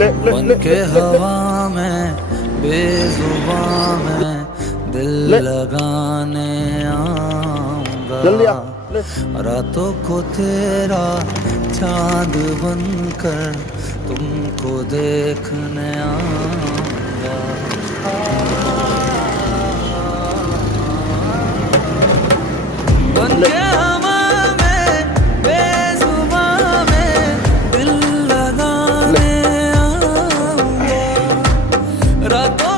बन के हवा में बेजुबां में दिल लगाने आऊंगा, रातों को तेरा चांद बनकर तुमको देखने आऊंगा। बन के हवा में बेजुबां में दिल लगाने आऊंगा, रातों